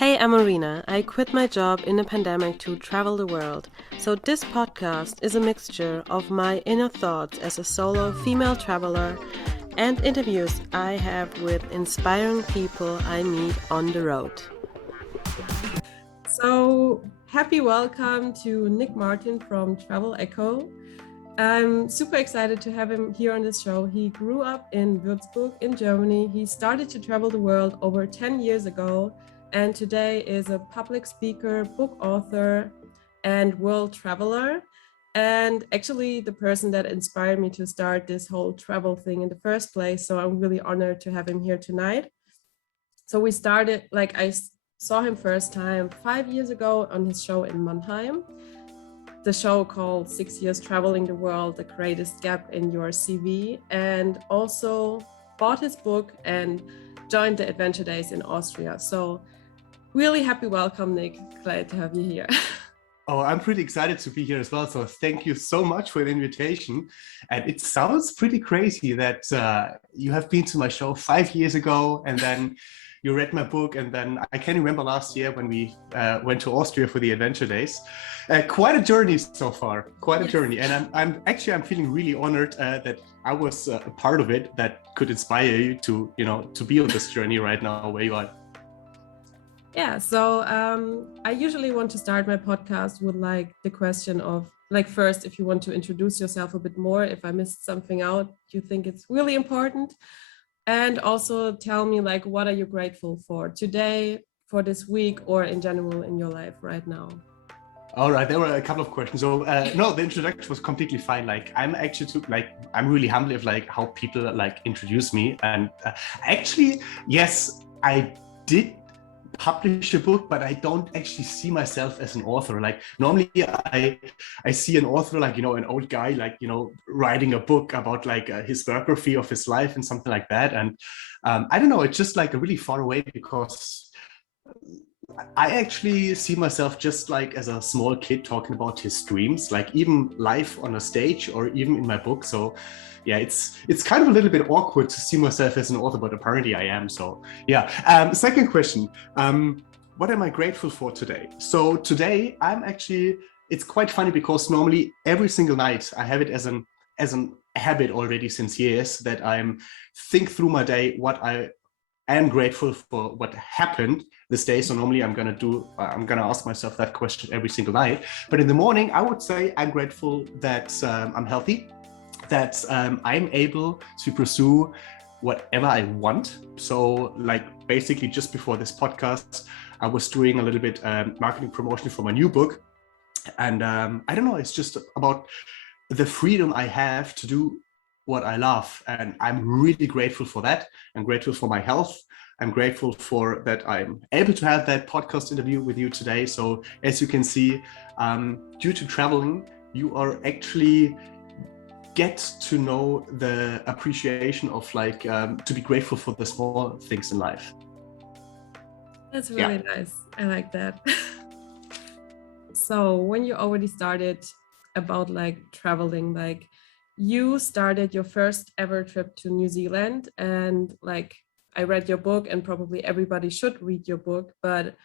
Hey, I'm Marina. I quit my job in the pandemic to travel the world. So this podcast is a mixture of my inner thoughts as a solo female traveler and interviews I have with inspiring people I meet on the road. So happy welcome to Nick Martin from Travel Echo. I'm super excited to have him here on this show. He grew up in Würzburg in Germany. He started to travel the world over 10 years ago and today is a public speaker, book author, and world traveler. And actually the person that inspired me to start this whole travel thing in the first place. So I'm really honored to have him here tonight. So we started, I saw him first time 5 years ago on his show in Mannheim. The show called 6 Years Traveling the World, The Greatest Gap in Your CV, and also bought his book and joined the Adventure Days in Austria. So really happy welcome, Nick. Glad to have you here. Oh, I'm pretty excited to be here as well. So thank you so much for the invitation. And it sounds pretty crazy that you have been to my show 5 years ago and then you read my book. And then I can remember last year when we went to Austria for the Adventure Days. Quite a journey so far, quite a journey. And I'm feeling really honored that I was a part of it that could inspire you to be on this journey right now where you are. Yeah, so I usually want to start my podcast with the question of first, if you want to introduce yourself a bit more, if I missed something out, you think it's really important. And also tell me what are you grateful for today, for this week, or in general in your life right now? All right, there were a couple of questions. So no, the introduction was completely fine. I'm actually I'm really humble of how people introduce me. And actually, yes, I did publish a book, but I don't actually see myself as an author. Normally I see an author an old guy writing a book about his biography of his life and something like that. And I don't know, it's just really far away because I actually see myself just as a small kid talking about his dreams, even live on a stage or even in my book. So yeah, it's kind of a little bit awkward to see myself as an author, but apparently I am. So yeah. Second question, what am I grateful for today? So today it's quite funny because normally every single night I have it as an habit already since years that I'm think through my day, what I am grateful for, what happened this day. So normally I'm gonna ask myself that question every single night. But in the morning, I would say I'm grateful that I'm healthy, that I'm able to pursue whatever I want. So basically just before this podcast, I was doing a little bit marketing promotion for my new book. And I don't know, it's just about the freedom I have to do what I love. And I'm really grateful for that. I'm grateful for my health. I'm grateful for that I'm able to have that podcast interview with you today. So as you can see, due to traveling, you are actually get to know the appreciation of to be grateful for the small things in life. That's really nice. I like that. So when you already started about traveling, you started your first ever trip to New Zealand, and I read your book, and probably everybody should read your book, but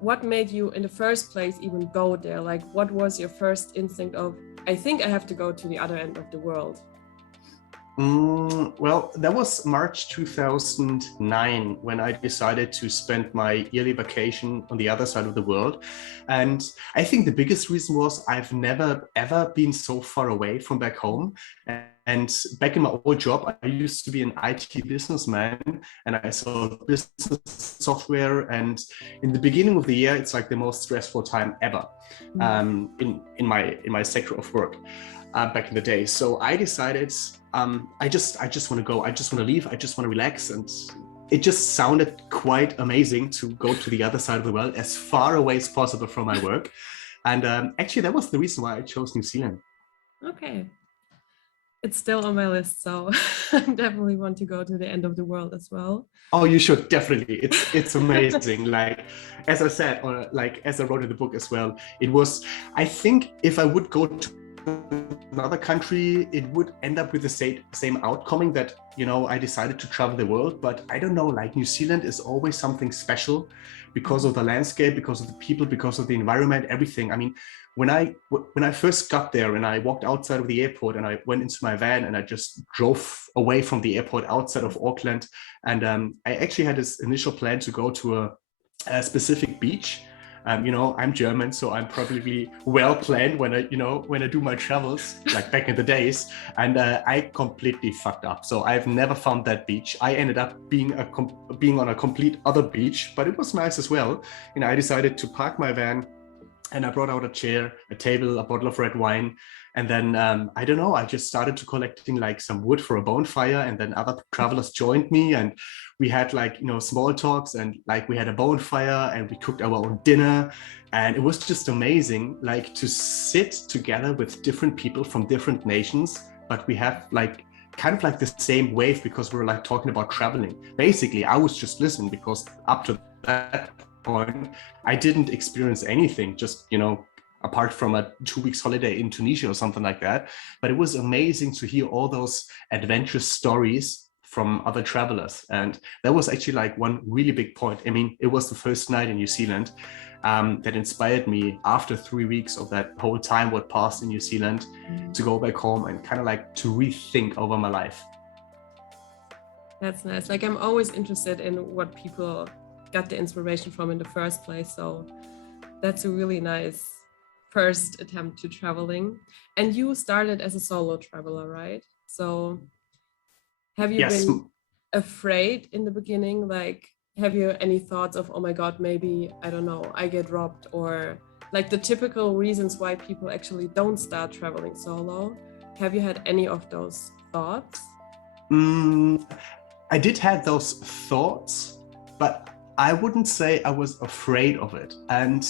what made you in the first place even go there? What was your first instinct of, I think I have to go to the other end of the world? Well, that was March 2009 when I decided to spend my yearly vacation on the other side of the world. And I think the biggest reason was I've never ever been so far away from back home. And back in my old job, I used to be an IT businessman and I sold business software. And in the beginning of the year, it's the most stressful time ever in my sector of work back in the day. So I decided I just want to go. I just want to leave. I just want to relax. And it just sounded quite amazing to go to the other side of the world, as far away as possible from my work. And actually, that was the reason why I chose New Zealand. Okay. It's still on my list, so I definitely want to go to the end of the world as well. Oh, you should definitely. It's amazing. As I said, or as I wrote in the book as well, it was, I think if I would go to another country, it would end up with the same outcoming that, you know, I decided to travel the world. But I don't know, like New Zealand is always something special because of the landscape, because of the people, because of the environment, everything. I mean, when I first got there and I walked outside of the airport and I went into my van and I just drove away from the airport outside of Auckland, and I actually had this initial plan to go to a specific beach. You know, I'm German, so I'm probably well planned when I do my travels, like back in the days, and I completely fucked up. So I've never found that beach. I ended up being on a complete other beach, but it was nice as well. You know, I decided to park my van, and I brought out a chair, a table, a bottle of red wine. And then, I don't know, I just started to collecting like some wood for a bonfire. And then other travelers joined me and we had like, you know, small talks and like we had a bonfire and we cooked our own dinner. And it was just amazing, like to sit together with different people from different nations, but we have like kind of like the same wave because we're like talking about traveling. Basically, I was just listening because up to that point, I didn't experience anything, just, you know, apart from a 2 weeks holiday in Tunisia or something like that. But it was amazing to hear all those adventurous stories from other travelers. And that was actually like one really big point. I mean, it was the first night in New Zealand that inspired me after 3 weeks of that whole time what passed in New Zealand to go back home and kind of like to rethink over my life. That's nice. Like I'm always interested in what people got the inspiration from in the first place. So that's a really nice first attempt to traveling. And you started as a solo traveler, right? So have you Yes. been afraid in the beginning? Like, have you any thoughts of, oh my God, maybe, I don't know, I get robbed, or like the typical reasons why people actually don't start traveling solo? Have you had any of those thoughts? I did have those thoughts, but I wouldn't say I was afraid of it. And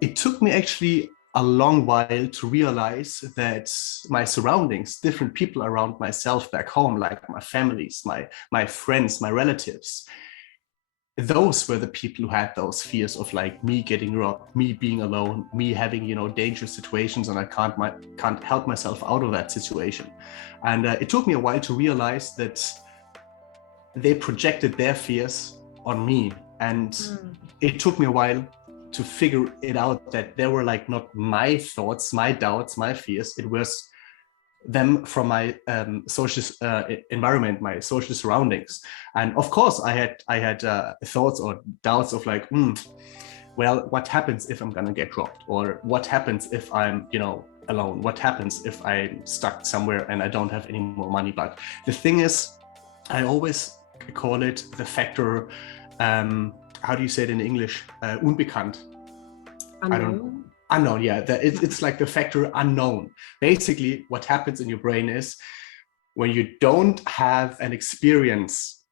it took me actually a long while to realize that my surroundings, different people around myself back home, like my families, my friends, my relatives, those were the people who had those fears of like me getting robbed, me being alone, me having, you know, dangerous situations, and I can't help myself out of that situation. And it took me a while to realize that they projected their fears on me, and it took me a while to figure it out that they were like not my thoughts, my doubts, my fears. It was them from my social environment, my social surroundings. And of course I had thoughts or doubts of like, well, what happens if I'm gonna get robbed, or what happens if I'm, you know, alone, what happens if I'm stuck somewhere and I don't have any more money. But the thing is, I always call it the factor, how do you say it in English? Unbekannt. Unknown? Unknown, yeah. It's like the factor unknown. Basically, what happens in your brain is when you don't have an experience,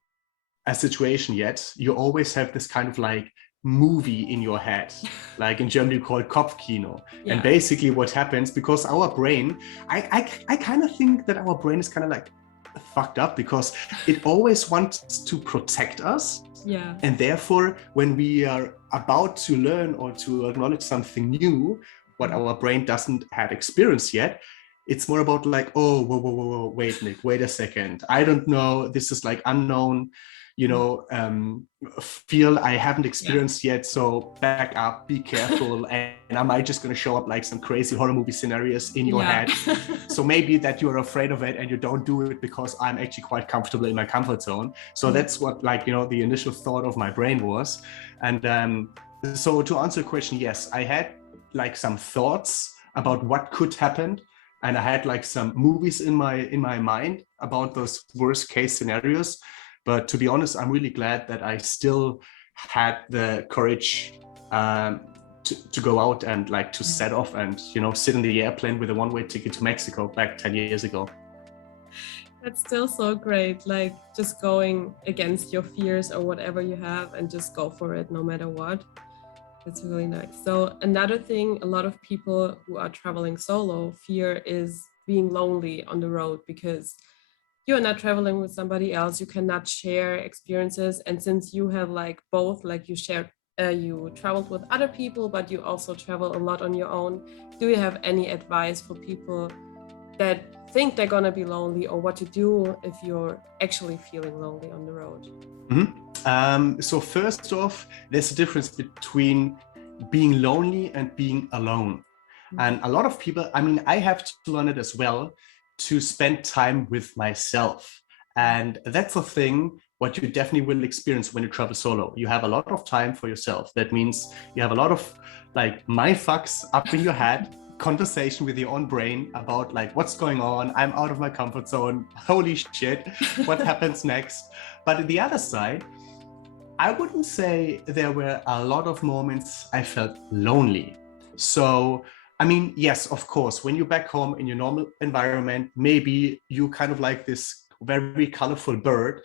a situation yet, you always have this kind of like movie in your head, like in Germany called Kopfkino. Yeah. And basically what happens, because our brain, I kind of think that our brain is kind of like fucked up because it always wants to protect us. Yeah. And therefore, when we are about to learn or to acknowledge something new, what our brain doesn't have experience yet, it's more about like, oh, whoa, wait, Nick, wait a second. I don't know. This is like unknown, you know, feel I haven't experienced yet. So back up, be careful. And am I just going to show up like some crazy horror movie scenarios in your head? So maybe that you're afraid of it and you don't do it because I'm actually quite comfortable in my comfort zone. So that's what, like, you know, the initial thought of my brain was. And so to answer the question, yes, I had like some thoughts about what could happen. And I had like some movies in my mind about those worst case scenarios. But to be honest, I'm really glad that I still had the courage to go out and like to set off and, you know, sit in the airplane with a one-way ticket to Mexico back 10 years ago. That's still so great. Like just going against your fears or whatever you have and just go for it no matter what. That's really nice. So another thing, a lot of people who are traveling solo fear is being lonely on the road because you're not traveling with somebody else. You cannot share experiences. And since you have like both, like you shared you traveled with other people, but you also travel a lot on your own. Do you have any advice for people that think they're gonna be lonely, or what to do if you're actually feeling lonely on the road? So first off, there's a difference between being lonely and being alone. And a lot of people, I mean, I have to learn it as well, to spend time with myself. And that's a thing what you definitely will experience when you travel solo. You have a lot of time for yourself. That means you have a lot of like mind fucks up in your head, conversation with your own brain about like what's going on. I'm out of my comfort zone. Holy shit, what happens next? But on the other side, I wouldn't say there were a lot of moments I felt lonely. So, I mean, yes, of course, when you're back home in your normal environment, maybe you kind of like this very colorful bird,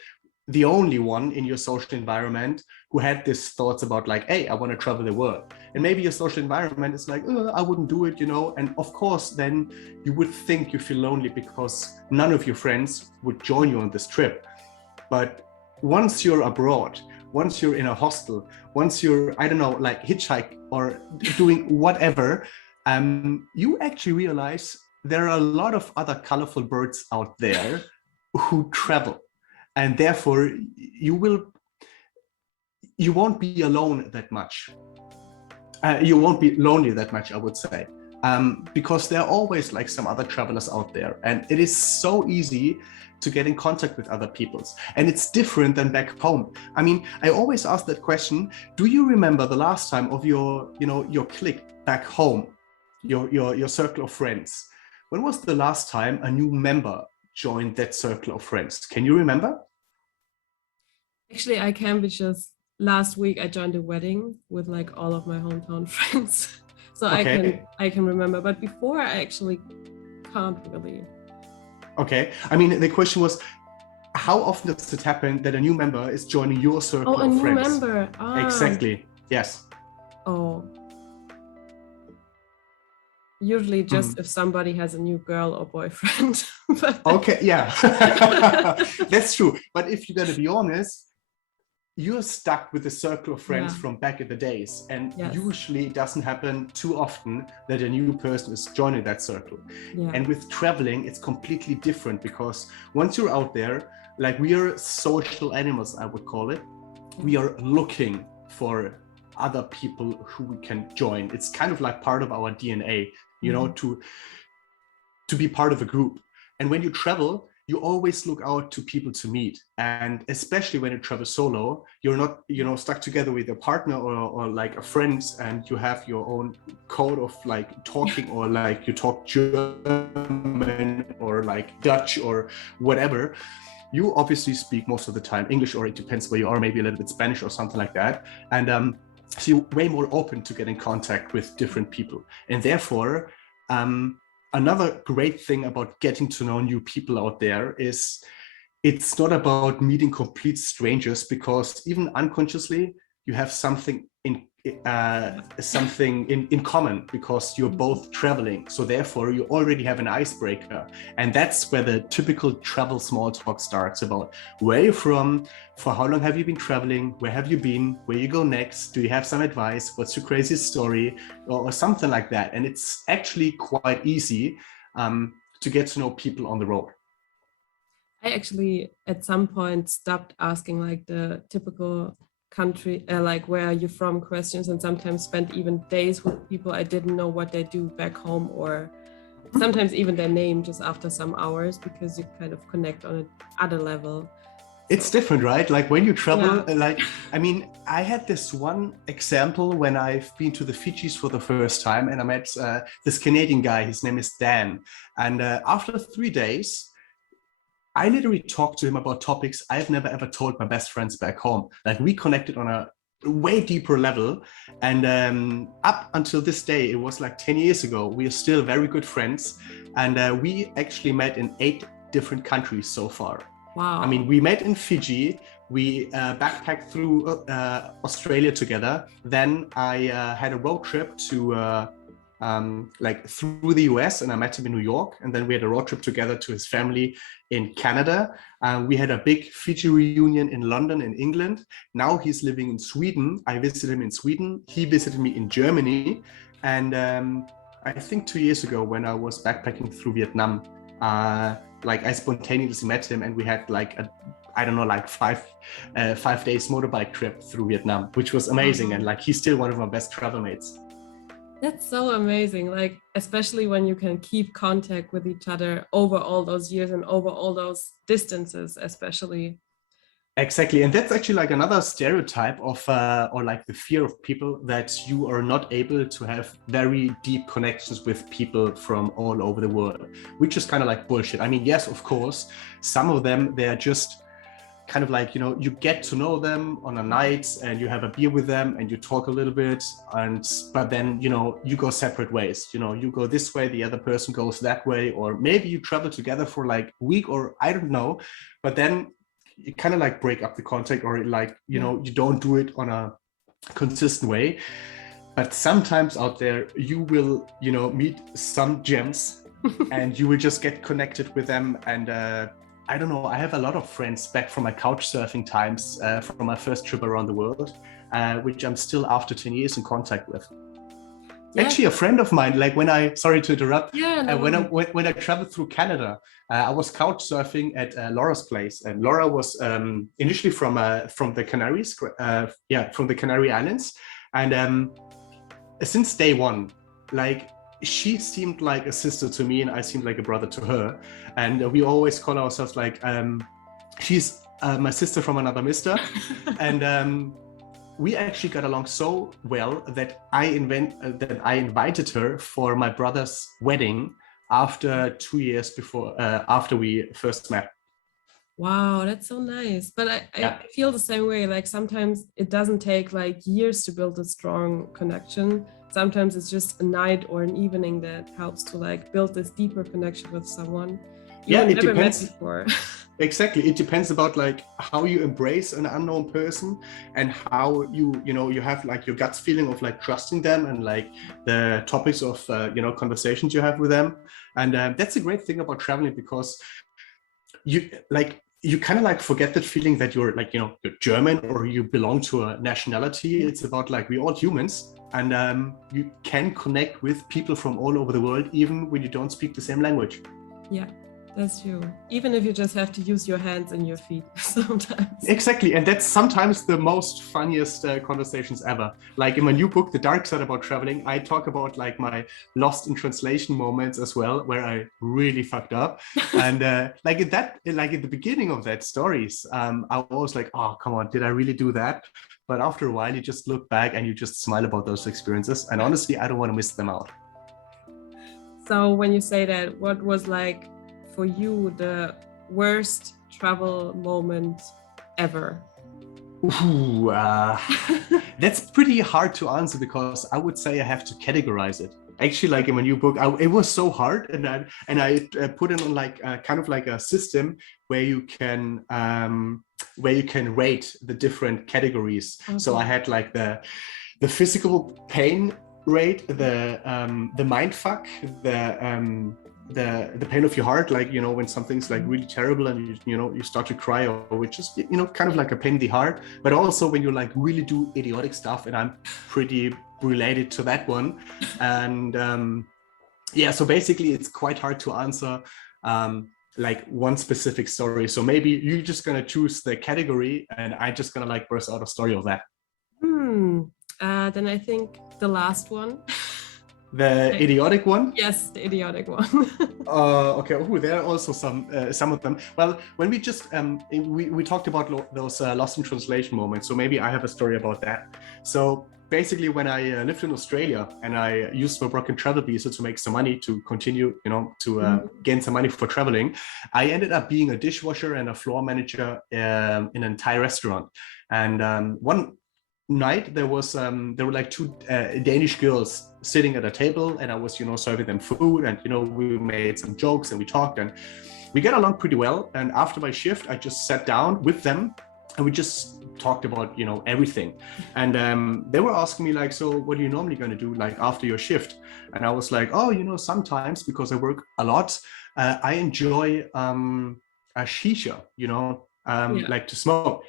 the only one in your social environment who had these thoughts about like, hey, I want to travel the world. And maybe your social environment is like, oh, I wouldn't do it, you know? And of course, then you would think you feel lonely because none of your friends would join you on this trip. But once you're abroad, once you're in a hostel, once you're, I don't know, like hitchhike or doing whatever, you actually realize there are a lot of other colorful birds out there who travel. And therefore, you won't be alone that much. You won't be lonely that much, I would say, because there are always like some other travelers out there. And it is so easy to get in contact with other peoples. And it's different than back home. I mean, I always ask that question, do you remember the last time of your clique back home, your circle of friends? When was the last time a new member joined that circle of friends? Can you remember? Actually, I can, because last week I joined a wedding with like all of my hometown friends. So Okay. I can remember, but before I actually can't really. Okay. I mean, the question was, how often does it happen that a new member is joining your circle Oh, a of new friends? member. Exactly. Yes. Oh, usually just if somebody has a new girl or boyfriend. But Okay, yeah. That's true. But if you're going to be honest, you're stuck with the circle of friends from back in the days. And usually it doesn't happen too often that a new person is joining that circle. Yeah. And with traveling, it's completely different, because once you're out there, like, we are social animals, I would call it. We are looking for other people who we can join. It's kind of like part of our DNA, you know, to be part of a group. And when you travel, you always look out to people to meet. And especially when you travel solo, you're not, you know, stuck together with a partner or like a friend, and you have your own code of like talking, or like you talk German or like Dutch or whatever. You obviously speak most of the time English, or it depends where you are, maybe a little bit Spanish or something like that. And so you're way more open to get in contact with different people. And therefore, another great thing about getting to know new people out there is it's not about meeting complete strangers, because even unconsciously you have something in common, because you're both traveling. So therefore you already have an icebreaker. And that's where the typical travel small talk starts, about where you're from, for how long have you been traveling, where have you been, where you go next, do you have some advice, what's your craziest story, or something like that. And it's actually quite easy to get to know people on the road. I actually at some point stopped asking like the typical country, like where are you from questions, and sometimes spent even days with people I didn't know what they do back home, or sometimes even their name, just after some hours, because you kind of connect on another level. It's different, right? Like when you travel, like, I mean, I had this one example when I've been to the Fijis for the first time, and I met this Canadian guy, his name is Dan. And after 3 days, I literally talked to him about topics I've never ever told my best friends back home. Like, we connected on a way deeper level. And up until this day, it was like 10 years ago, we are still very good friends. And we actually met in 8 different countries so far. Wow. I mean, we met in Fiji, we backpacked through Australia together. Then I had a road trip to like through the US, and I met him in New York, and then we had a road trip together to his family in Canada. We had a big Fiji reunion in London, in England. Now he's living in Sweden. I visited him in Sweden. He visited me in Germany. And I think 2 years ago, when I was backpacking through Vietnam, like I spontaneously met him, and we had like I don't know, like 5 days motorbike trip through Vietnam, which was amazing. And like, he's still one of my best travel mates. That's so amazing, like especially when you can keep contact with each other over all those years and over all those distances, especially. Exactly. And that's actually like another stereotype of or like the fear of people, that you are not able to have very deep connections with people from all over the world, which is kind of like bullshit. I mean, yes, of course, some of them, they're just kind of like, you know, you get to know them on a night and you have a beer with them and you talk a little bit, but then, you know, you go separate ways. You know, you go this way, the other person goes that way, or maybe you travel together for like a week, or I don't know, but then you kind of like break up the contact, or like, you know, you don't do it on a consistent way. But sometimes out there you will, you know, meet some gems and you will just get connected with them. And I don't know, I have a lot of friends back from my couch surfing times, from my first trip around the world, which I'm still after 10 years in contact with. Yeah. Actually, a friend of mine, like sorry to interrupt, when I traveled through Canada, I was couch surfing at Laura's place, and Laura was initially from the Canaries, from the Canary Islands, and since day one, like, she seemed like a sister to me, and I seemed like a brother to her, and we always call ourselves like, she's my sister from another mister, and we actually got along so well that I invited her for my brother's wedding after 2 years after we first met. Wow, that's so nice. But I feel the same way. Like sometimes it doesn't take like years to build a strong connection. Sometimes it's just a night or an evening that helps to like build this deeper connection with someone you never depends. Met before. Exactly. It depends about like how you embrace an unknown person, and how you have like your gut feeling of like trusting them, and like the topics of conversations you have with them. And that's a great thing about traveling, because you kind of like forget that feeling that you're like, you're German or you belong to a nationality. It's about like, we're all humans, and you can connect with people from all over the world, even when you don't speak the same language. Yeah, that's true. Even if you just have to use your hands and your feet sometimes. Exactly. And that's sometimes the most funniest conversations ever. Like in my new book, The Dark Side About Traveling, I talk about like my lost in translation moments as well, where I really fucked up. And like at the beginning of that stories, I was like, oh, come on, did I really do that? But after a while, you just look back and you just smile about those experiences. And honestly, I don't want to miss them out. So when you say that, what was like for you the worst travel moment ever? Ooh, that's pretty hard to answer, because I would say I have to categorize it. Actually, like in my new book, it was so hard, and I put it on like kind of like a system where you can rate the different categories. Okay. So I had like the physical pain rate, the mind fuck, the pain of your heart, like, when something's like really terrible and you start to cry, or which is kind of like a pain in the heart. But also when you like really do idiotic stuff, and I'm pretty related to that one. And so basically it's quite hard to answer like one specific story. So maybe you're just gonna choose the category, and I'm just gonna like burst out a story of that. Then I think the last one. The idiotic one? Yes, the idiotic one. Okay. Oh, there are also some of them. Well, when we just we talked about those lost in translation moments, so maybe I have a story about that. So basically, when I lived in Australia and I used my broken travel visa to make some money to continue, to gain some money for traveling, I ended up being a dishwasher and a floor manager in an Thai restaurant. And one night there were like two Danish girls sitting at a table, and I was serving them food, and we made some jokes and we talked, and we got along pretty well. And after my shift, I just sat down with them and we just talked about, you know, everything. And they were asking me like, so what are you normally going to do like after your shift? And I was like, oh, you know, sometimes because I work a lot, I enjoy a shisha, you know, like to smoke.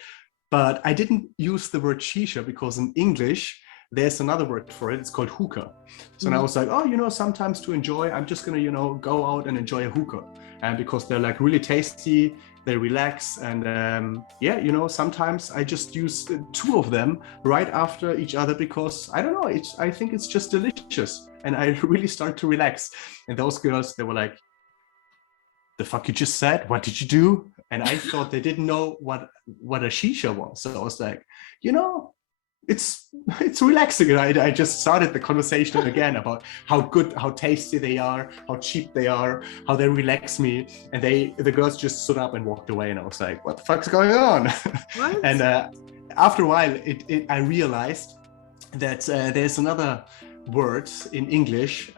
But I didn't use the word shisha because in English, there's another word for it. It's called hookah. So I was like, oh, you know, sometimes to enjoy, I'm just going to, you know, go out and enjoy a hookah. And because they're like really tasty, they relax. And yeah, you know, sometimes I just use two of them right after each other because I don't know, I think it's just delicious. And I really start to relax. And those girls, they were like, the fuck you just said? What did you do? And I thought they didn't know what a shisha was. So I was like, you know, it's relaxing. And I just started the conversation again about how good, how tasty they are, how cheap they are, how they relax me. And the girls just stood up and walked away. And I was like, what the fuck's going on? What? And after a while, I realized that there's another word in English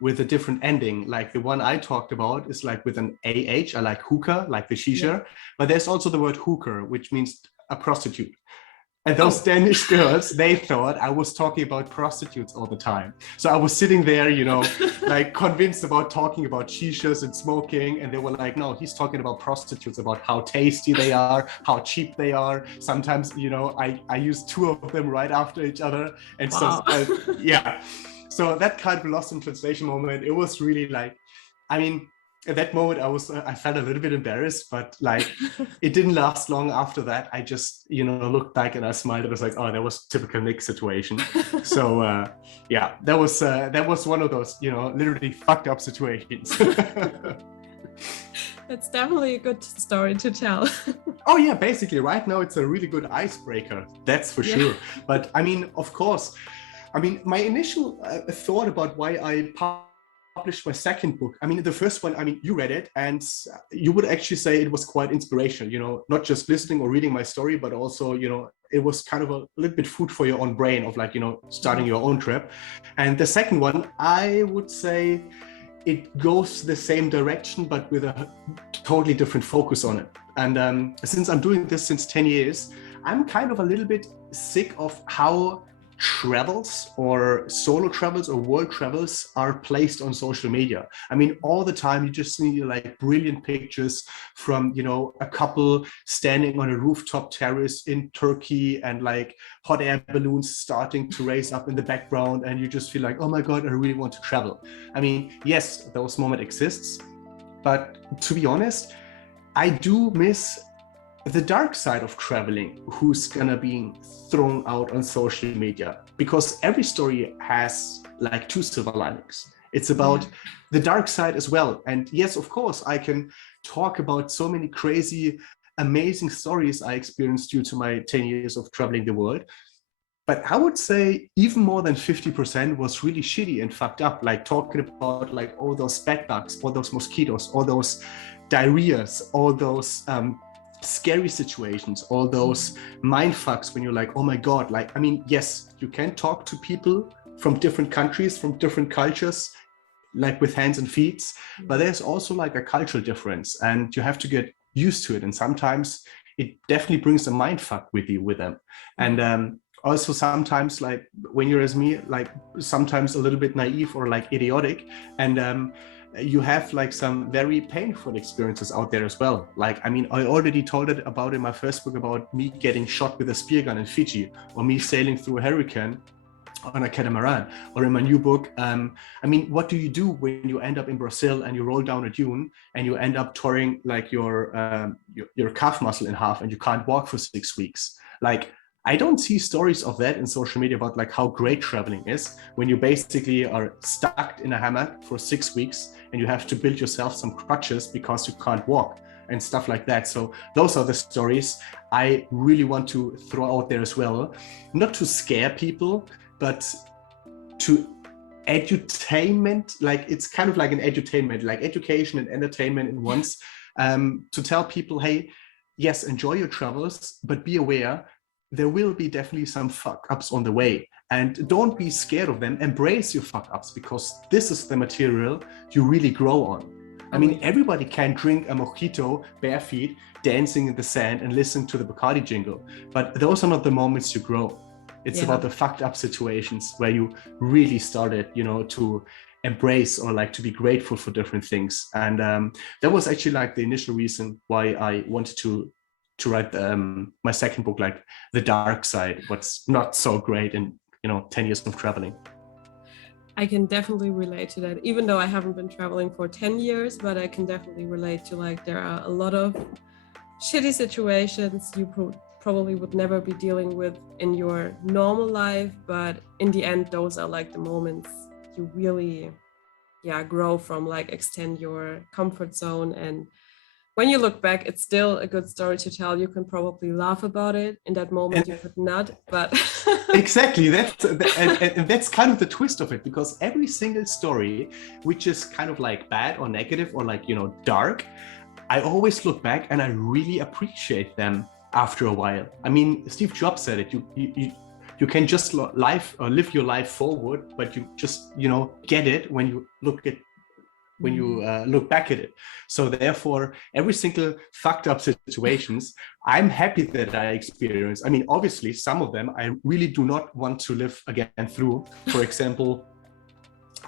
with a different ending. Like the one I talked about is like with an AH, I like hookah, like the shisha. Yeah. But there's also the word hooker, which means a prostitute. And those Danish girls, they thought I was talking about prostitutes all the time. So I was sitting there, you know, like convinced about talking about shishas and smoking. And they were like, no, he's talking about prostitutes, about how tasty they are, how cheap they are. Sometimes, you know, I use two of them right after each other. And wow. So, yeah. So that kind of lost in translation moment, it was really like, I mean, at that moment, I felt a little bit embarrassed, but like it didn't last long after that. I just, you know, looked back and I smiled. It was like, oh, that was typical Nick situation. So yeah, that was one of those, you know, literally fucked up situations. It's definitely a good story to tell. Oh yeah, basically right now it's a really good icebreaker. That's for sure. But I mean, of course, I mean, my initial thought about why I published my second book. I mean, the first one, I mean, you read it and you would actually say it was quite inspirational, you know, not just listening or reading my story, but also, you know, it was kind of a little bit food for your own brain of like, you know, starting your own trip. And the second one, I would say it goes the same direction, but with a totally different focus on it. And since I'm doing this since 10 years, I'm kind of a little bit sick of how travels or solo travels or world travels are placed on social media. I mean, all the time you just see like brilliant pictures from, you know, a couple standing on a rooftop terrace in Turkey and like hot air balloons starting to raise up in the background, and you just feel like, oh my God, I really want to travel. I mean, yes, those moments exists, but to be honest, I do miss the dark side of traveling, who's gonna be thrown out on social media, because every story has like two silver linings. It's about the dark side as well. And yes, of course, I can talk about so many crazy, amazing stories I experienced due to my 10 years of traveling the world. But I would say even more than 50% was really shitty and fucked up, like talking about like all those bed bugs, all those mosquitoes, all those diarrheas, all those scary situations, all those mind fucks when you're like, oh my God, like, I mean, yes, you can talk to people from different countries, from different cultures, like with hands and feet, but there's also like a cultural difference and you have to get used to it. And sometimes it definitely brings a mind fuck with them. And also sometimes like when you're as me, like sometimes a little bit naive or like idiotic, and you have like some very painful experiences out there as well. Like, I mean, I already told it about in my first book about me getting shot with a spear gun in Fiji, or me sailing through a hurricane on a catamaran, or in my new book, I mean, what do you do when you end up in Brazil and you roll down a dune and you end up tearing like your calf muscle in half and you can't walk for 6 weeks? Like, I don't see stories of that in social media about like how great traveling is when you basically are stuck in a hammock for 6 weeks and you have to build yourself some crutches because you can't walk and stuff like that. So those are the stories I really want to throw out there as well, not to scare people, but to edutainment, like it's kind of like an edutainment, like education and entertainment in once, to tell people, hey, yes, enjoy your travels, but be aware there will be definitely some fuck ups on the way, and don't be scared of them. Embrace your fuck ups, because this is the material you really grow on. I mean, everybody can drink a mojito bare feet, dancing in the sand and listen to the Bacardi jingle. But those are not the moments you grow. It's about the fucked up situations where you really started, you know, to embrace or like to be grateful for different things. And that was actually like the initial reason why I wanted to write my second book, like the dark side, what's not so great in, you know, 10 years of traveling. I can definitely relate to that, even though I haven't been traveling for 10 years, but I can definitely relate to like there are a lot of shitty situations you probably would never be dealing with in your normal life, but in the end those are like the moments you really grow from, like extend your comfort zone. And when you look back, it's still a good story to tell. You can probably laugh about it. In that moment, you could not, but exactly. And that's kind of the twist of it, because every single story, which is kind of like bad or negative or like, you know, dark, I always look back and I really appreciate them after a while. I mean, Steve Jobs said it. You can just live your life forward, but you just, you know, get it when you look back at it. So therefore, every single fucked up situations, I'm happy that I experienced. I mean, obviously, some of them I really do not want to live again through. For example,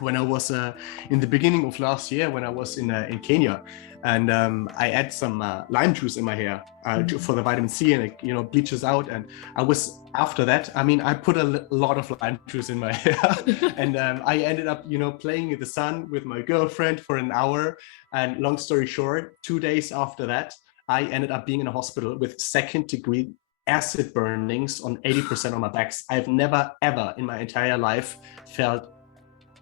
when I was in the beginning of last year, when I was in Kenya, and I add some lime juice in my hair for the vitamin C, and it, you know, bleaches out. And I was, after that, I mean, I put a lot of lime juice in my hair, and I ended up, you know, playing in the sun with my girlfriend for an hour. And long story short, 2 days after that, I ended up being in a hospital with 2nd-degree acid burnings on 80% of my backs. I've never ever in my entire life felt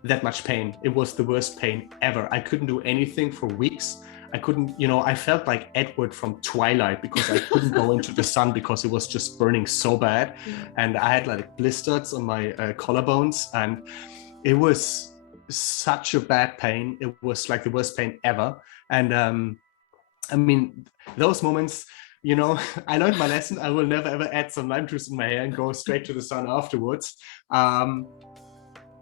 that much pain. It was the worst pain ever. I couldn't do anything for weeks. I couldn't, you know, I felt like Edward from Twilight because I couldn't go into the sun because it was just burning so bad. And I had like blisters on my collarbones, and it was such a bad pain. It was like the worst pain ever. And I mean, those moments, you know, I learned my lesson. I will never ever add some lime juice in my hair and go straight to the sun afterwards.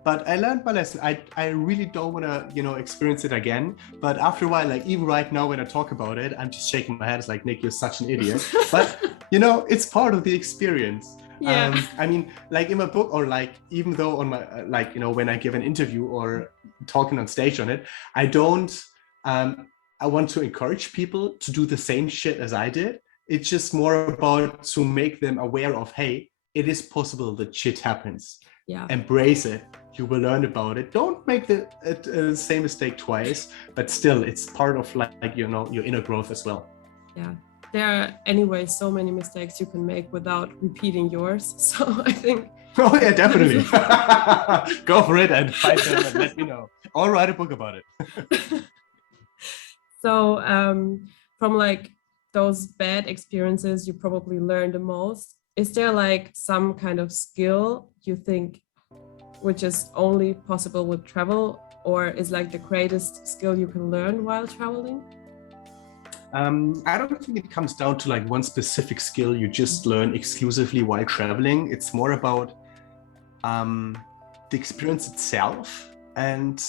But I learned my lesson. I really don't want to, you know, experience it again. But after a while, like even right now when I talk about it, I'm just shaking my head. It's like, Nick, you're such an idiot. But, you know, it's part of the experience. I mean, like in my book, or like even though on my, like, you know, when I give an interview or talking on stage on it, I don't, I want to encourage people to do the same shit as I did. It's just more about to make them aware of, hey, it is possible that shit happens. Embrace it. You will learn about it. Don't make the same mistake twice, but still, it's part of like, you know, your inner growth as well. Yeah, there are anyway so many mistakes you can make without repeating yours. So I think. Oh yeah, definitely. Go for it and find them and let me know. I'll write a book about it. So from like those bad experiences, you probably learn the most. Is there like some kind of skill you think which is only possible with travel, or is like the greatest skill you can learn while traveling? I don't think it comes down to like one specific skill you just learn exclusively while traveling. It's more about the experience itself, and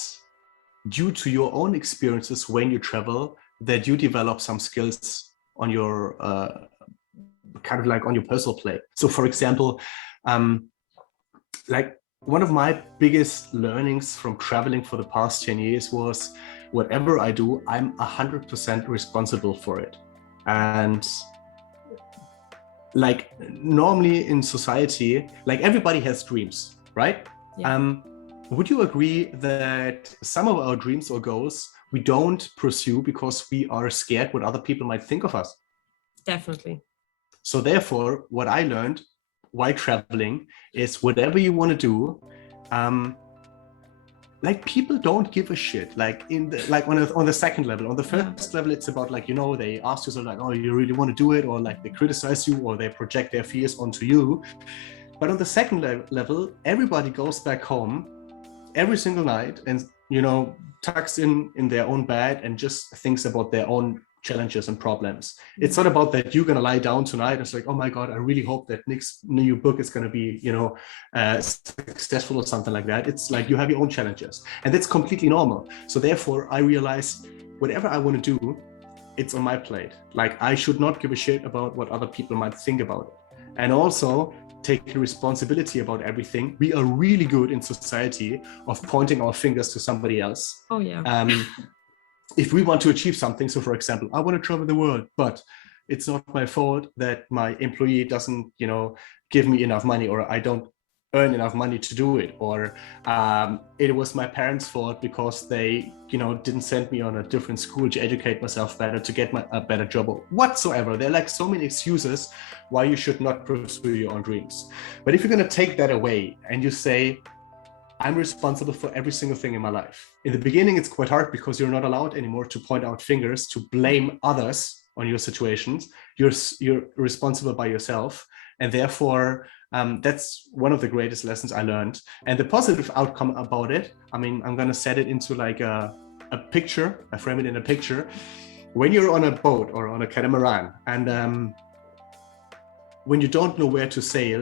due to your own experiences when you travel, that you develop some skills on your kind of like on your personal plate. So for example, like one of my biggest learnings from traveling for the past 10 years was whatever I do, I'm 100% responsible for it. And like normally in society, like everybody has dreams, right? Would you agree that some of our dreams or goals we don't pursue because we are scared what other people might think of us? Definitely. So therefore, what I learned while traveling is whatever you want to do, like people don't give a shit. Like in the, like on the second level, on the first level, it's about like, you know, they ask you so like, oh, you really want to do it, or like they criticize you, or they project their fears onto you. But on the second level, everybody goes back home every single night and, you know, tucks in their own bed and just thinks about their own challenges and problems. It's not about that you're going to lie down tonight. It's like, oh my God, I really hope that Nick's new book is going to be, you know, successful or something like that. It's like you have your own challenges, and that's completely normal. So therefore, I realized whatever I want to do, it's on my plate. Like, I should not give a shit about what other people might think about it. And also taking responsibility about everything. We are really good in society of pointing our fingers to somebody else. Oh yeah. If we want to achieve something, so for example, I want to travel the world, but it's not my fault that my employee doesn't, give me enough money, or I don't earn enough money to do it, or it was my parents' fault because they, didn't send me on a different school to educate myself better, to get a better job, or whatsoever. There are like so many excuses why you should not pursue your own dreams. But if you're going to take that away and you say, I'm responsible for every single thing in my life. In the beginning, it's quite hard because you're not allowed anymore to point out fingers, to blame others on your situations. You're responsible by yourself. And therefore, that's one of the greatest lessons I learned. And the positive outcome about it, I'm going to set it into like a picture, I frame it in a picture. When you're on a boat or on a catamaran, and when you don't know where to sail,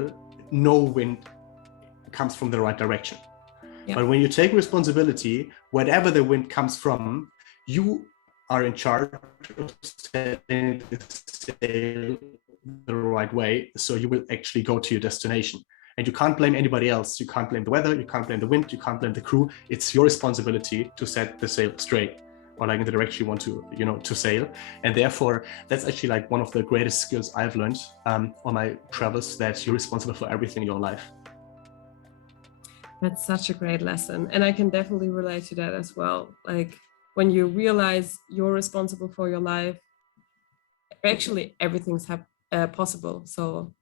no wind comes from the right direction. Yeah. But when you take responsibility, whatever the wind comes from, you are in charge of setting the sail the right way, so you will actually go to your destination. And you can't blame anybody else. You can't blame the weather, you can't blame the wind, you can't blame the crew. It's your responsibility to set the sail straight, or like in the direction you want to, to sail. And therefore, that's actually like one of the greatest skills I've learned on my travels, that you're responsible for everything in your life. That's such a great lesson. And I can definitely relate to that as well. Like, when you realize you're responsible for your life, actually everything's possible. So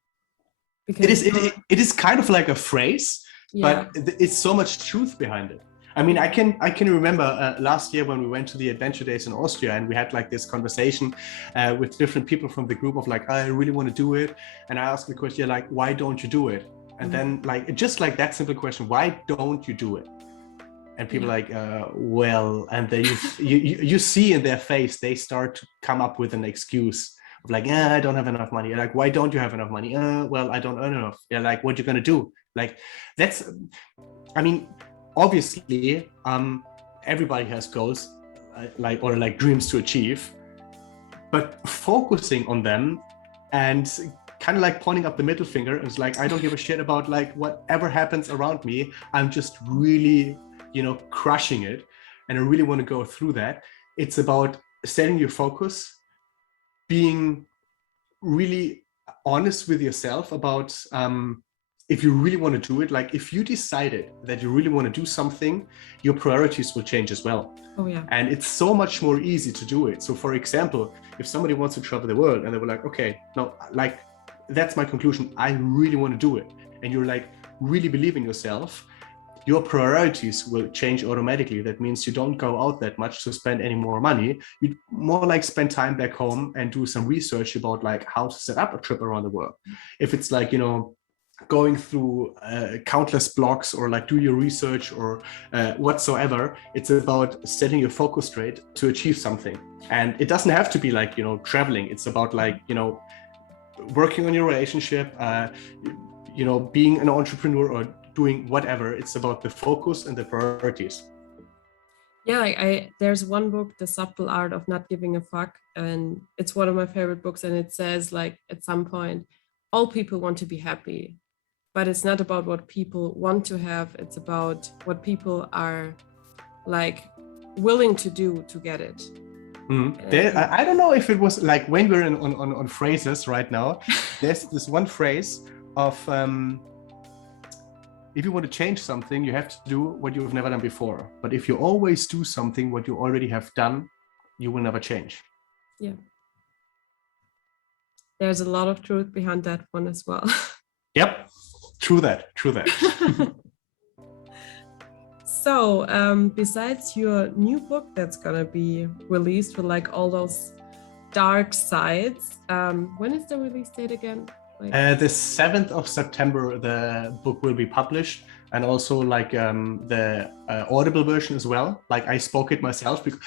because it is kind of like a phrase, yeah, but it's so much truth behind it. I can remember last year when we went to the adventure days in Austria, and we had like this conversation with different people from the group of like, I really want to do it. And I asked the question, like, why don't you do it? And then like, just like that simple question, why don't you do it? And people like, well, and then you see in their face, they start to come up with an excuse of like, I don't have enough money. Like, why don't you have enough money? Well, I don't earn enough. Yeah, like, what you gonna do? Like, that's, obviously, everybody has goals, or dreams to achieve, but focusing on them and kind of like pointing up the middle finger, it's like, I don't give a shit about like whatever happens around me. I'm just really, crushing it, and I really want to go through that. It's about setting your focus, being really honest with yourself about if you really want to do it. Like, if you decided that you really want to do something, your priorities will change as well. Oh yeah. And it's so much more easy to do it. So for example, if somebody wants to travel the world and they were like, okay, no, like, that's my conclusion, I really want to do it, and you're like really believe in yourself, your priorities will change automatically. That means you don't go out that much to spend any more money. You more like spend time back home and do some research about like how to set up a trip around the world. If it's like, going through countless blogs, or like do your research, or whatsoever, it's about setting your focus straight to achieve something. And it doesn't have to be like, traveling. It's about like, working on your relationship, being an entrepreneur, or doing whatever. It's about the focus and the priorities. Yeah, like there's one book, The Subtle Art of Not Giving a Fuck, and it's one of my favorite books. And it says, like, at some point, all people want to be happy, but it's not about what people want to have. It's about what people are like willing to do to get it. I don't know if it was like, when we're on phrases right now, there's this one phrase of if you want to change something, you have to do what you've never done before. But if you always do something what you already have done, you will never change. Yeah. There's a lot of truth behind that one as well. Yep. True that. So besides your new book that's gonna be released with like all those dark sides, when is the release date again? The 7th of September, the book will be published, and also like the Audible version as well. Like, I spoke it myself, because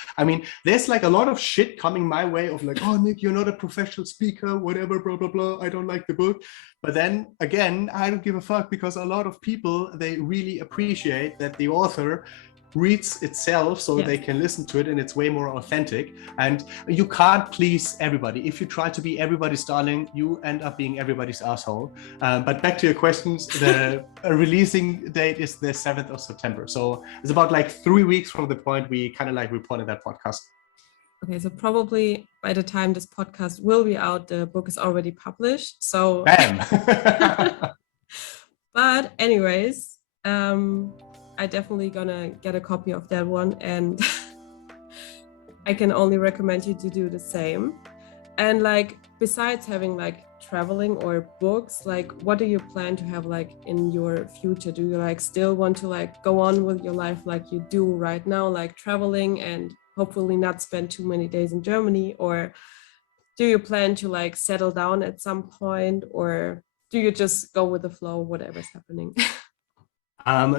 there's like a lot of shit coming my way of like, oh Nick, you're not a professional speaker, whatever, blah blah blah, I don't like the book. But then again, I don't give a fuck, because a lot of people, they really appreciate that the author reads itself, so they can listen to it, and it's way more authentic. And you can't please everybody. If you try to be everybody's darling, you end up being everybody's asshole. But back to your questions, the releasing date is the 7th of September. So it's about like 3 weeks from the point we kind of like reported that podcast. Okay, so probably by the time this podcast will be out, the book is already published. So bam. But anyways, I definitely gonna get a copy of that one, and I can only recommend you to do the same. And like, besides having like traveling or books, like what do you plan to have like in your future? Do you like still want to like go on with your life like you do right now, like traveling and hopefully not spend too many days in Germany? Or do you plan to like settle down at some point, or do you just go with the flow, whatever's happening?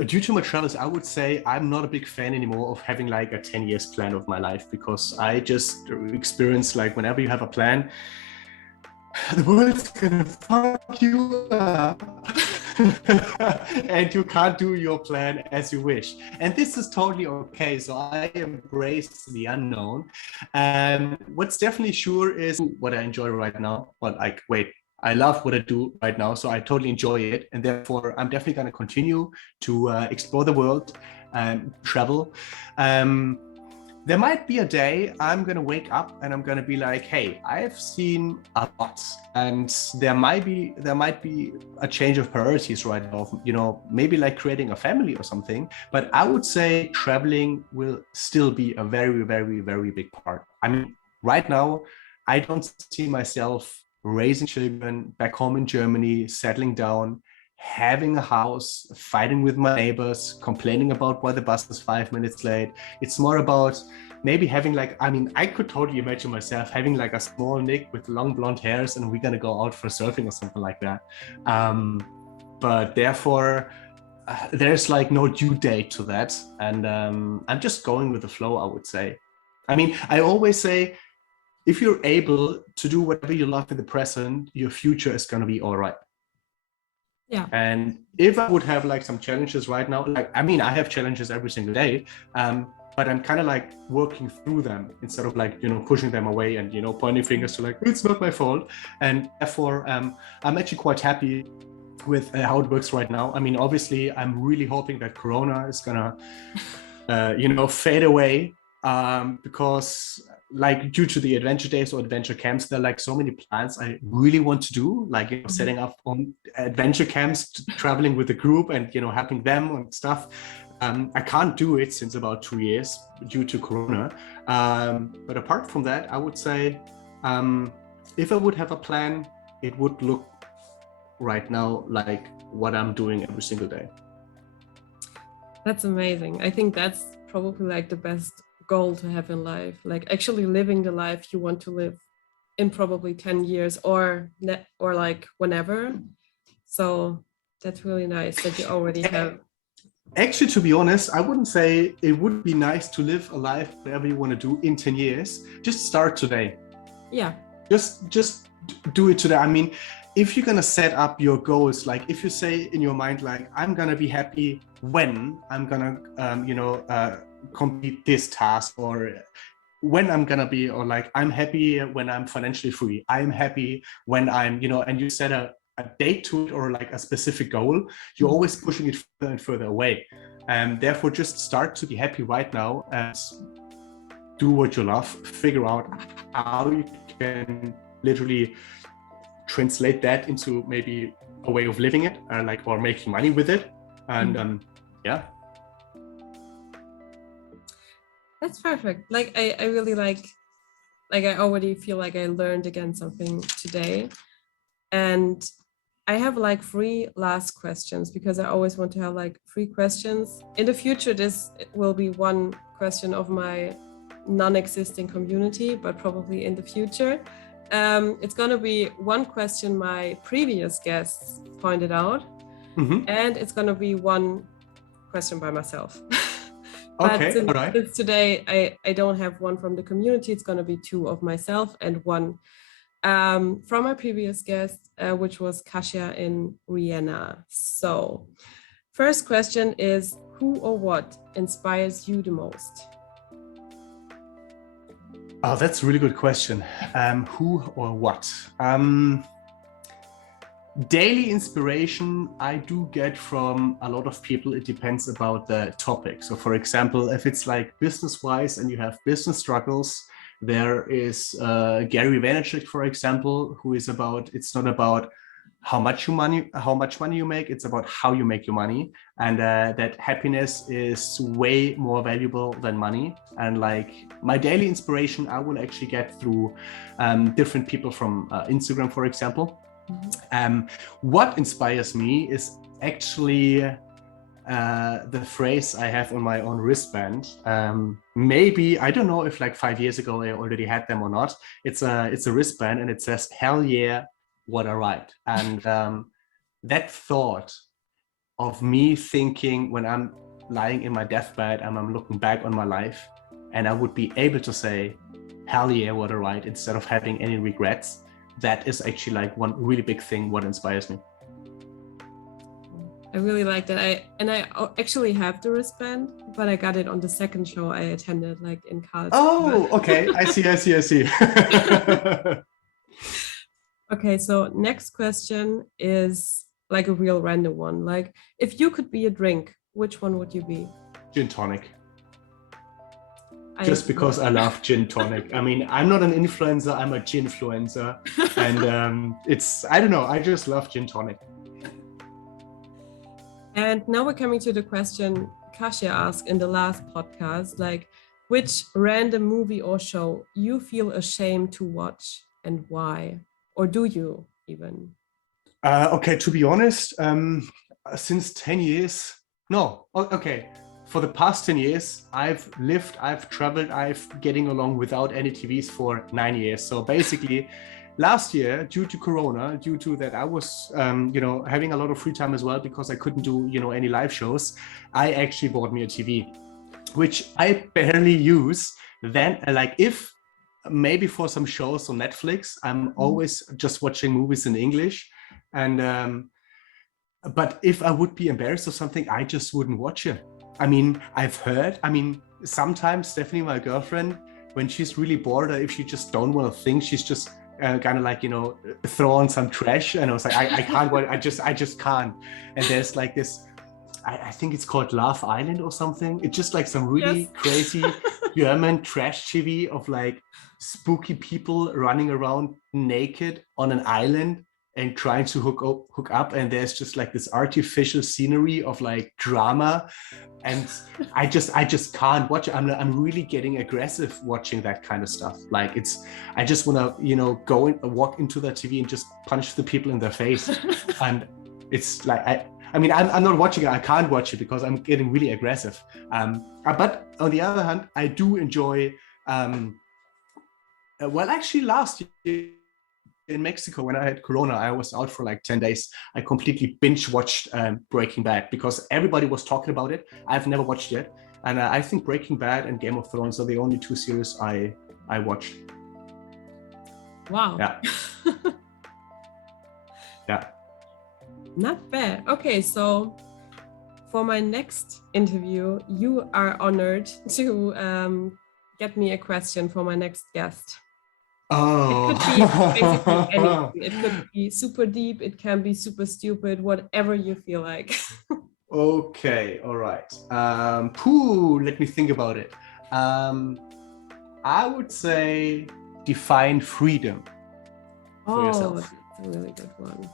Due to my travels, I would say I'm not a big fan anymore of having like a 10 years plan of my life, because I just experience like whenever you have a plan, the world's gonna fuck you up. And you can't do your plan as you wish. And this is totally okay. So I embrace the unknown. And what's definitely sure is what I enjoy right now. But like, I love what I do right now, so I totally enjoy it. And therefore, I'm definitely going to continue to explore the world and travel. There might be a day I'm going to wake up and I'm going to be like, hey, I've seen a lot, and there might be a change of priorities right now, you know, maybe like creating a family or something. But I would say traveling will still be a very, very, very big part. I mean, right now, I don't see myself raising children back home in Germany, settling down, having a house, fighting with my neighbors, complaining about why the bus is 5 minutes late. It's more about maybe having like, I mean, I could totally imagine myself having like a small Nick with long blonde hairs, and we're gonna go out for surfing or something like that. But therefore, there's like no due date to that. And I'm just going with the flow, I would say. I mean, I always say, if you're able to do whatever you love in the present, your future is gonna be all right. Yeah. And if I would have like some challenges right now, like, I mean, I have challenges every single day, but I'm kind of like working through them instead of like, you know, pushing them away and, you know, pointing fingers to like, it's not my fault. And therefore, I'm actually quite happy with how it works right now. I mean, obviously, I'm really hoping that Corona is gonna, you know, fade away, because like due to the adventure days or adventure camps, there are like so many plans I really want to do, like, you know, setting up on adventure camps, traveling with the group and, you know, helping them and stuff. I can't do it since about 2 years due to Corona. But apart from that, I would say, if I would have a plan, it would look right now like what I'm doing every single day. That's amazing. I think that's probably like the best goal to have in life, like actually living the life you want to live in probably 10 years or like whenever. So that's really nice that you already have. Actually, to be honest, I wouldn't say it would be nice to live a life whatever you want to do in 10 years. Just start today. Yeah. Just do it today. I mean, if you're going to set up your goals, like if you say in your mind, like, I'm going to be happy when I'm going to, you know, complete this task, or when I'm going to be, or like, I'm happy when I'm financially free. I'm happy when I'm, you know, and you set a date to it or like a specific goal, you're always pushing it further and further away. And therefore, just start to be happy right now and do what you love. Figure out how you can literally translate that into maybe a way of living it, like, or making money with it. And yeah. That's perfect. Like, I really like I already feel like I learned again something today. And I have like 3 last questions, because I always want to have like 3 questions. In the future, this will be one question of my non-existing community, but probably in the future. It's going to be one question my previous guests pointed out, and it's going to be one question by myself. But okay, since, all right. since today I don't have one from the community, it's going to be 2 of myself and one from our previous guest, which was Kasia in Vienna. So first question is, who or what inspires you the most? Oh, that's a really good question. Who or what? Daily inspiration I do get from a lot of people. It depends about the topic. So for example, if it's like business-wise and you have business struggles, there is Gary Vaynerchuk, for example, who is about, it's not about how much money you make, it's about how you make your money, and that happiness is way more valuable than money. And like my daily inspiration I will actually get through different people from Instagram, for example. What inspires me is actually the phrase I have on my own wristband. Maybe, I don't know if like 5 years ago I already had them or not. It's a wristband and it says, "Hell yeah, what a ride." And that thought of me thinking when I'm lying in my deathbed and I'm looking back on my life and I would be able to say, "Hell yeah, what a ride," instead of having any regrets, that is actually like one really big thing what inspires me. I really like that. I actually have the wristband, but I got it on the second show I attended, like in college. Oh, okay. I see. Okay, so next question is like a real random one. Like, if you could be a drink, which one would you be? Gin tonic. Just because I love gin tonic. I mean, I'm not an influencer, I'm a ginfluencer. And it's, I don't know, I just love gin tonic. And now we're coming to the question Kasia asked in the last podcast, like, which random movie or show you feel ashamed to watch and why? Or do you even? Okay, to be honest, since 10 years, no, okay. For the past 10 years, I've lived, I've traveled, I've getting along without any TVs for 9 years. So basically, last year, due to Corona, due to that I was, having a lot of free time as well because I couldn't do, any live shows, I actually bought me a TV, which I barely use. Then, like, if maybe for some shows on Netflix, I'm always just watching movies in English. And, but if I would be embarrassed of something, I just wouldn't watch it. I mean, I've heard, sometimes Stephanie, my girlfriend, when she's really bored or if she just don't want to think, she's just kind of like, throw on some trash. And I was like, I can't watch, I just can't. And there's like this, I think it's called Love Island or something. It's just like some really crazy German trash TV of like spooky people running around naked on an island and trying to hook up, and there's just like this artificial scenery of like drama, and I just can't watch it. I'm really getting aggressive watching that kind of stuff. Like I just want to go and walk into the TV and just punch the people in their face. And it's like I'm not watching it. I can't watch it because I'm getting really aggressive. But on the other hand, I do enjoy. Well, actually, last year in Mexico, when I had Corona, I was out for like 10 days. I completely binge watched Breaking Bad because everybody was talking about it. I've never watched it. And I think Breaking Bad and Game of Thrones are the only two series I watched. Wow. Yeah. Yeah. Not bad. Okay, so for my next interview, you are honored to get me a question for my next guest. Oh. It could be basically anything. It could be super deep. It can be super stupid, whatever you feel like. Okay, all right. Let me think about it. I would say define freedom for yourself. That's a really good one. Okay.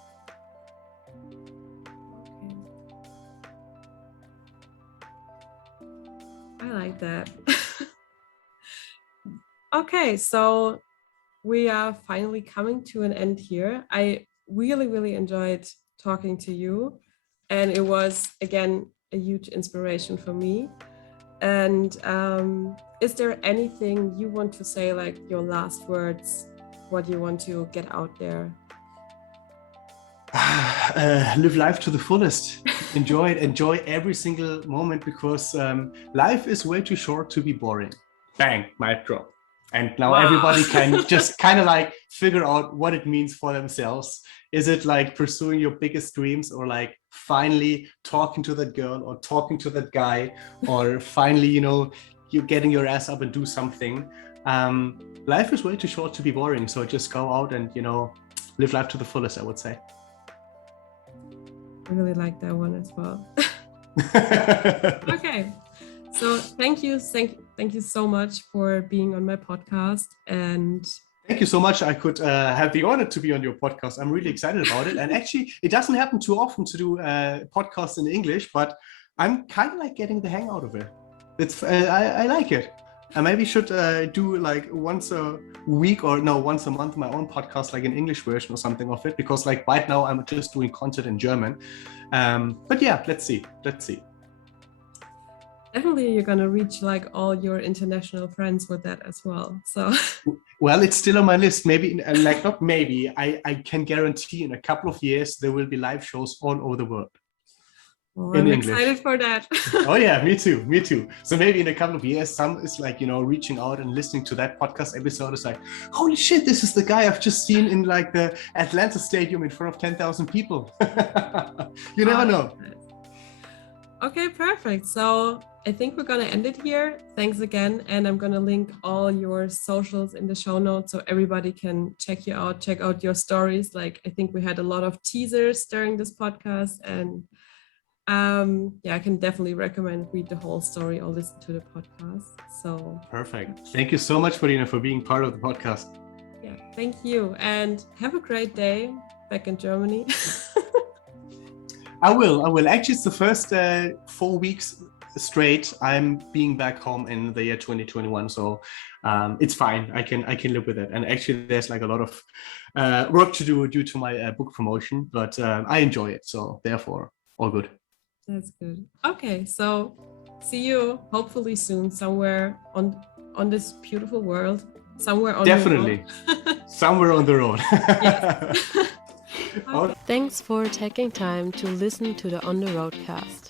I like that. Okay, so we are finally coming to an end here. I really, really enjoyed talking to you. And it was, again, a huge inspiration for me. And is there anything you want to say, like your last words, what you want to get out there? Live life to the fullest. Enjoy it. Enjoy every single moment because life is way too short to be boring. Bang, mic drop. And now Wow. everybody can just kind of like figure out what it means for themselves. Is it like pursuing your biggest dreams, or like finally talking to that girl or talking to that guy, or finally, you're getting your ass up and do something. Life is way too short to be boring. So just go out and, live life to the fullest, I would say. I really like that one as well. Okay. So thank you so much for being on my podcast. And thank you so much. I could have the honor to be on your podcast. I'm really excited about it. And actually, it doesn't happen too often to do podcasts in English, but I'm kind of like getting the hang out of it. It's I like it. I maybe should do like once a week or once a month my own podcast, like an English version or something of it, because like right now I'm just doing content in German. But yeah, let's see. Definitely you're gonna reach like all your international friends with that as well. So well, it's still on my list. Maybe like not maybe. I can guarantee in a couple of years there will be live shows all over the world. Well, I'm excited for that. Oh yeah, me too. So maybe in a couple of years, some is like, reaching out and listening to that podcast episode is like, holy shit, this is the guy I've just seen in like the Atlanta Stadium in front of 10,000 people. You never know. Okay, perfect. So I think we're going to end it here. Thanks again. And I'm going to link all your socials in the show notes so everybody can check you out, check out your stories. Like, I think we had a lot of teasers during this podcast, and I can definitely recommend read the whole story or listen to the podcast. So perfect. Thank you so much, Marina, for being part of the podcast. Yeah, thank you. And have a great day back in Germany. I will. Actually, it's the first 4 weeks straight I'm being back home in the year 2021. So it's fine. I can live with it. And actually, there's like a lot of work to do due to my book promotion, but I enjoy it. So therefore, all good. That's good. Okay, so see you hopefully soon somewhere on this beautiful world. Somewhere on definitely the road. Somewhere on the road. Okay. Thanks for taking time to listen to the On the Roadcast.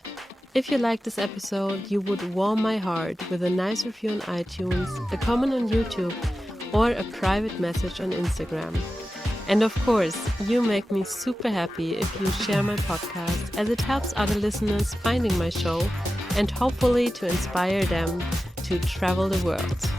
If you like this episode, you would warm my heart with a nice review on iTunes, a comment on YouTube, or a private message on Instagram. And of course, you make me super happy if you share my podcast, as it helps other listeners finding my show and hopefully to inspire them to travel the world.